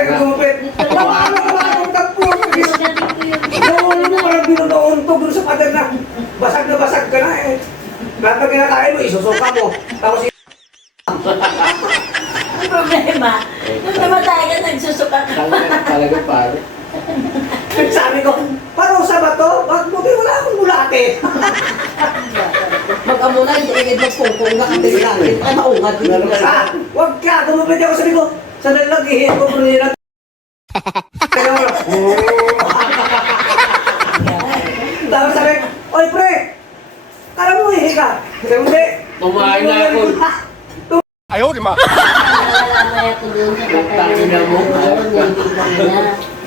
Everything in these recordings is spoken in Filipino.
talaga gumupit. Paano ang tagpo? Noon mo parang binunoon-tog doon sa pader na basag ka na eh. Lahat na kinakain mo, isusuka mo. Tapos Ang problema, nung namatay ka, nagsusuka ka. Talaga pare. sabi ko, parusa ba to? Bakit buti wala akong bulate? Mag-amuna, hindi agad magpungpong na kasi natin. Ay, maungat. Huwag ka, gumupit ako. Sabi ko, sandali lang, ihihin ko pero nila. Kaya wala. Tapos sabi, oy pre, kala mo ihi ka? Sabi mo, hindi. Kumain na ako. Ayaw, di ma. Nalalakay ako doon sa Tangin na mo.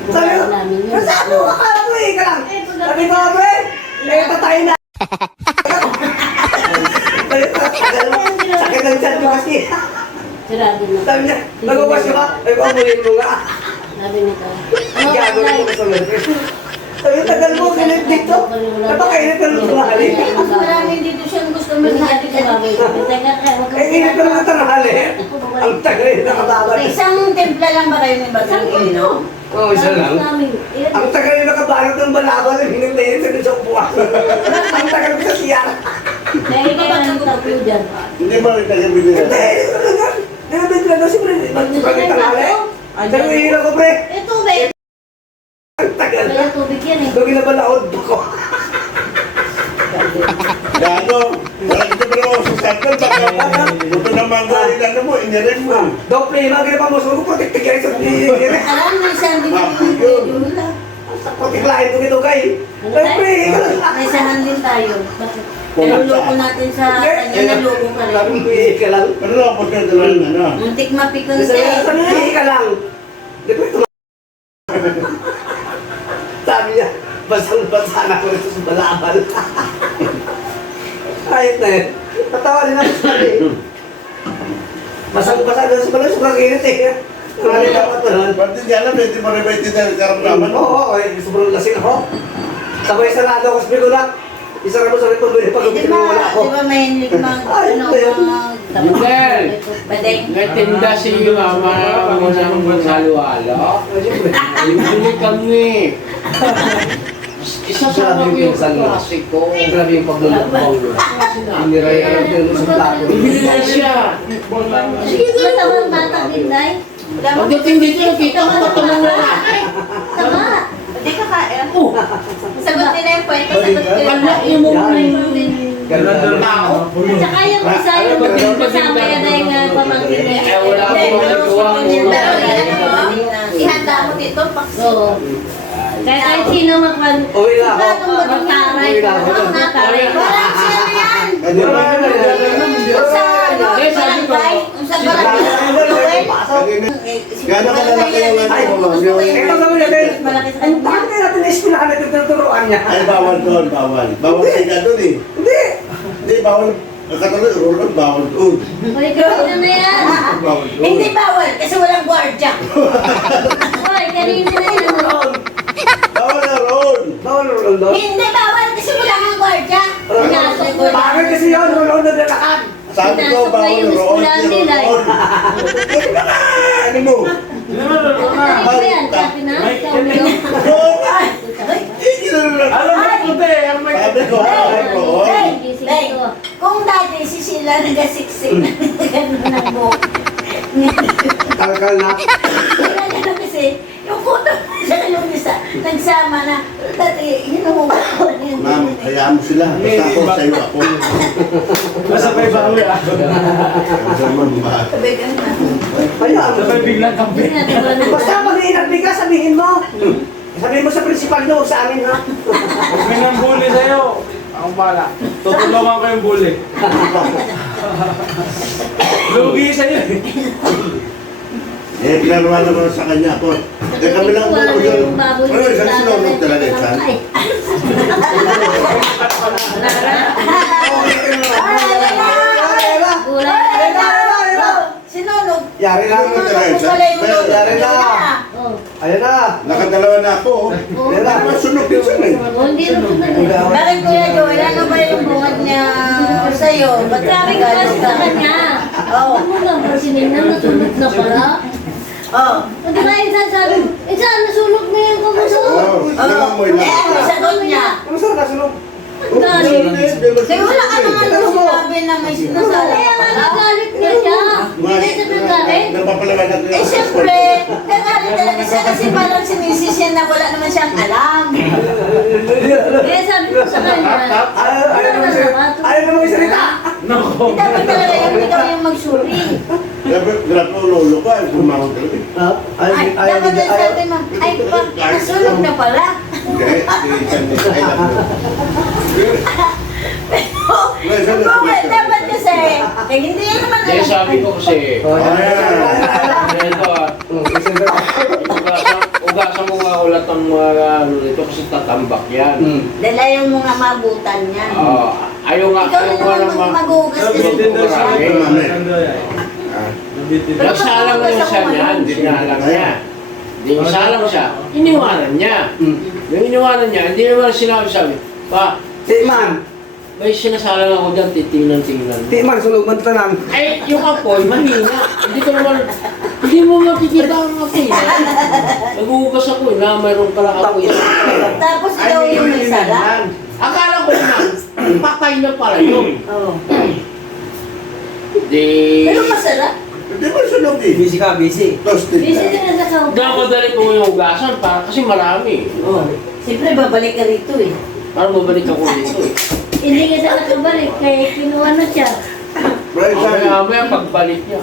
Sabi ko, nasaan mo? Akala mo ihi ka lang. Sabi ko, pre, patay na. Sakit ang tiyan ko kasi. Sirabi na. Sabi niya, nagwawas ka ba? Sabi ko, amunin mo nga. Sabi nito. Gagawin ko sa mga. Sabi niya, tagal mo, ganit dito. Napakainit ka nung tanghali. Kasi maraming dito siyang gusto mag-iati ka bagay. Teka, Ay, init ka nung tanghali. Ang tagal yun, nakababad. isang templa lang ba kayo ng bagang ininom? Oo, isa lang. Ang tagal yung nakabalot ng balabal, hinip na yun sa gusto buwan. Ang tagal ko sa siyara. Kaya kaya ng tatlo dyan. Hindi mo rin kasi binira. Hindi, hindi na daw si Pre. Bakit tanghali? Sabi ko, hihila ko, Pre. Eh, tubig. Ang tagal. Kaya tubig yan eh. Doon ginabalaod ko. Gago, wala kita pero ako sa circle, baka ito naman ko ilan mo, inirin mo. Doble, mga ginapa mo, surugo, protect ka sa pili. Alam mo, isang din yung Protect lahat ko ito, kay. Ay, Pre, ikaw lang. may sahan din tayo. Naluloko natin sa kanya, naluloko ka Sabi rin. ko, ihi ka lang. Pero ako po siya dalawang ano. Muntik mapikon Sabi siya. niya, ihi ka lang. Di ba ito? Sabi niya, basang-basa na ko ito sa balabal. Ayot na yun. Tatawa din ako sa sabi. Basang-basa na sa balabal, sobrang init eh. Marami dapat na nun. Pati di alam, hindi mo rin ba itinan karamdaman mo? Oo, sobrang lasing ako. Sabay sarado ako sa bigulat. Isara mo sa rin tuloy pag Di ba, wala ako. di ba mahilig mag, Ay, ano, ayun. Miguel! badeng? Nagtinda si mama mo ng halo-halo. Bili kami. Isa sa Grabe ako yung yung pinsan mo. klasiko. Grabe yung paglulubong mo. Iniray yung sa plato. Bibili na siya. Sige, matamang bata, Binday. Pagdating dito, nakita ko patunong lalaki. Tama. Hindi ka kaya. Oh, Sagot nila yung kwento, sagot ko yun. wala yung mga Ganun tao. At saka yung isa yung kasama yan ay pamangkin niya. Eh, wala Hindi, akong pero magagawa. pero ano mo, ihanda mo dito. Oo. Kaya kahit sino magpan... Uwi na ako. Bagong magtaray. Uwi na ako. Magtaray. Walang siya na yan. Hindi mo rin. Sa ano, barangay. Sa barangay. Gano'n ka lalaki yung ano mo? Ito sabi niya, Ben. Malaki sa Ang kanya. bakit kaya natin na-eskwelahan na ito tinuturoan niya? Ay, bawal doon, bawal. Bawal ka doon eh. Hindi. Hindi, bawal. Katulad, rulon, bawal doon. Uy, grabe na yan. Bawal doon. Hindi bawal kasi walang gwardiya. Uy, kanina na yan. Bawal na roon. Bawal roon doon. Hindi bawal kasi wala kang gwardiya. Bakit kasi yun, roon na nilakad. Sabi ko, bawal roon. Hindi roon. Ano mo? Kanina ba yan? Sabi na? Ikaw na yun. Roon! Hindi na roon. Alam mo, puti, ang may... Sabi ko, bawal roon. Gising Day, ko. kung dati si Sheila nagasiksik na ganun ang buhok. Kalkal na. Kailangan na kasi, yung kuto sa kalong isa, nagsama na, dati, yun ang Ma'am, hayaan mo sila. Basta ako, sa'yo ako. Masabay ba ako ya? Basta mamahal. Kabigan na. Ayan. Sabay biglang kampi. Hindi natin wala na. Basta pag iinagbi ka, sabihin mo. Sabihin mo sa principal nyo, sa amin ha. Huwag may nang bully sa'yo. Ako bala. Tutulungan ko yung bully. Lugi sa'yo eh. Eh, pinaruan naman sa kanya ako. Eh, kami lang po ko yun. Ano, isang sinunod talaga, Chan? Sinunog. Yari na. Yari na. Oh. Ayan na. Nakadalawa na ako. Oh. Eh, nakasunog din siya eh. Oh, hindi rin sunod. Bakit Kuya Joel, ano ba yung bungad niya sa'yo? Ba't Sabi ko kasi sa kanya. Oo. Ano lang, sinina, nasunod na pala. Oh. O di ba insan sabi, insan nasunog na yung kamuso. Oo, nangamoy lang. Eh, ang sagot niya. Ano saan nasunog? Ang galit. Kaya wala ka naman daw sinabi na may sinasala Kaya ka nga pala. nagalit nga siya. Hindi siya nagalit. Napapalaman natin Eh, siyempre, nagalit talaga siya kasi parang sinisis siya na wala naman siyang alam. Kaya sabi ko sa kanya, Ayaw naman yung salita. Nako. Eh, dapat talaga yung ikaw yung magsuri. Grabe lolo ko, ay kumahon ka rin. Ay, dapat din sabi mo, ay, nasunog na pala. Hindi, hindi, ay Bakit? Dapat kasi, eh, hindi yan naman Kaya sabi ko kasi, ito ugasan mo nga ulat ang mga ano nito kasi tatambak yan. Dalayan mo nga mabutan yan. Ayaw nga, Ikaw ayaw na nga naman naman. mag-uugas kasi Nabitin daw siya. Marami. Nabitin. Nagsalang na siya niyan, sinalang niya. Hindi salang siya, iniwanan niya. Yung iniwanan niya, hindi naman sinabi, pa, Timan. may sinasalang ako dyan, titingnan-tingnan. Timan, sunog man tanan. Eh, yung apoy, mahina. Hindi mo makikita ang apoy. Naguhugas ako na mayroon pala apoy. Tapos ikaw yung may sala. Akala ko naman, patay na pala yun. Oo. Di... Pero masarap. Hindi mo sunog eh. Busy ka, busy. Toasted busy ka. ka na sa kaupo. Damadali ko yung hugasan para kasi marami. Oo. Siyempre, babalik ka rito eh. Para mabalik ako dito eh. Hindi ka siya nakabalik, kaya kinuha na siya. Pero sa Mamaya pagbalik niya.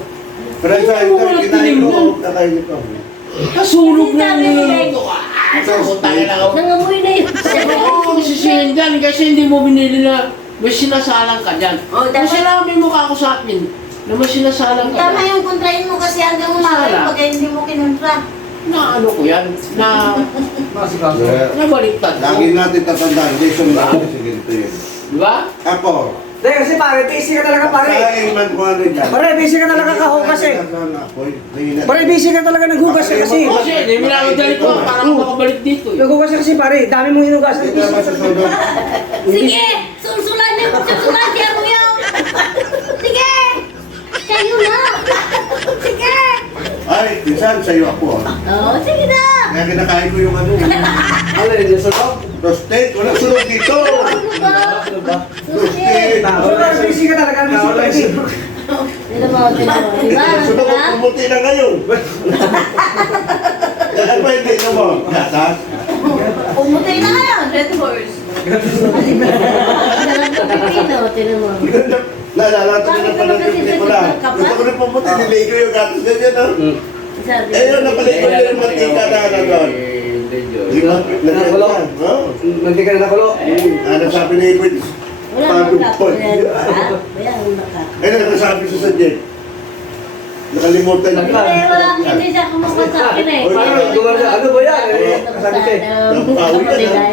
pero sa ito, kinain ko, kakain ito. Kasulog na Sabi mo, nito. Tayo lang ako. Nangamoy na yun. Sabi ko, sisihin dyan kasi hindi mo binili na may sinasalang ka dyan. Oh, Kung dapat- sinabi mo ka ako sa akin na may sinasalang ka Tama dyan, yung kontrahin mo kasi hanggang umabalik Sala. pag hindi mo kinontra. na ano ko yan, na Masikaso. nabaliktad Lagi ko. natin tatandaan, Jason Lalo, sige ito yun. Di ba? Ako, Dahil kasi pare, busy ka talaga pare. kain man ko ano dyan. Pare, busy ka talaga kahugas eh. Pare, busy ka talaga naghugas eh kasi. Kasi hindi mo lang dali ko para makabalik dito eh. Naghugas kasi pare, dami mong hinugas. Sige, sulsulan niyo. Sulsulan niya mo yun. Sige, kayo na. Sige. Ay, minsan sa'yo ako ah. Oo, sige na. Kaya kinakain ko yung ano. Ano yun, yung sunog? Roasted, walang sunog dito. Ano ba? Susi. Roasted. Pare, busy ka talaga, busy. Tignan mo, tignan mo. Diba? Sunog, Diba? pumuti na ngayon. Kaya pa hindi na mo. Gatas. Pumutay na ngayon, Red Horse. Sarap ng pipino, tignan mo. Naalala ko na pala ko na. Gusto ko rin pumuti, nilay ko yung gatas ganyan ah. Sabi. Eh, yun, napalik ko yung mantika na ano doon. Di ba? Nakulo. Oo. Hindi ka na nakulo. Ano sabi ni Ibig? Wala Pagod mong po. kapo yan. Ha? Wala mong naka. Eh, nagsasabi ko sa Jen. Nakalimutan Sabi ko. ko. Eh, wala, hindi siya kumuha sa akin eh. Paano, gumanda, ano ba yan? Sabi ko eh. Napawi ka na.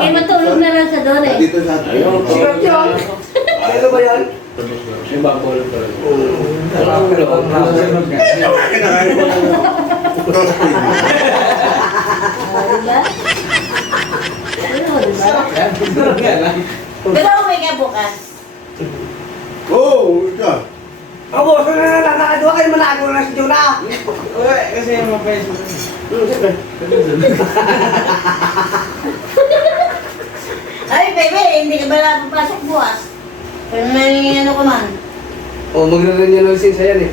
Eh, matulog na lang sa doon eh. Dito sa atin. Ayun. Sikat yan. Ano ba yan? Iba ko lang pala. Kinakain ko ng toasted. Diba? Ano, diba? Pero uwi ka bukas. Oo, ito. Ako, nakakagawa kayo malago na si Jonah. Uy, kasi yung mga peso. Ay, baby, hindi ka ba napapasok bukas? Pero may ano ko man. Oh, magre-renew ng lisensya yan eh.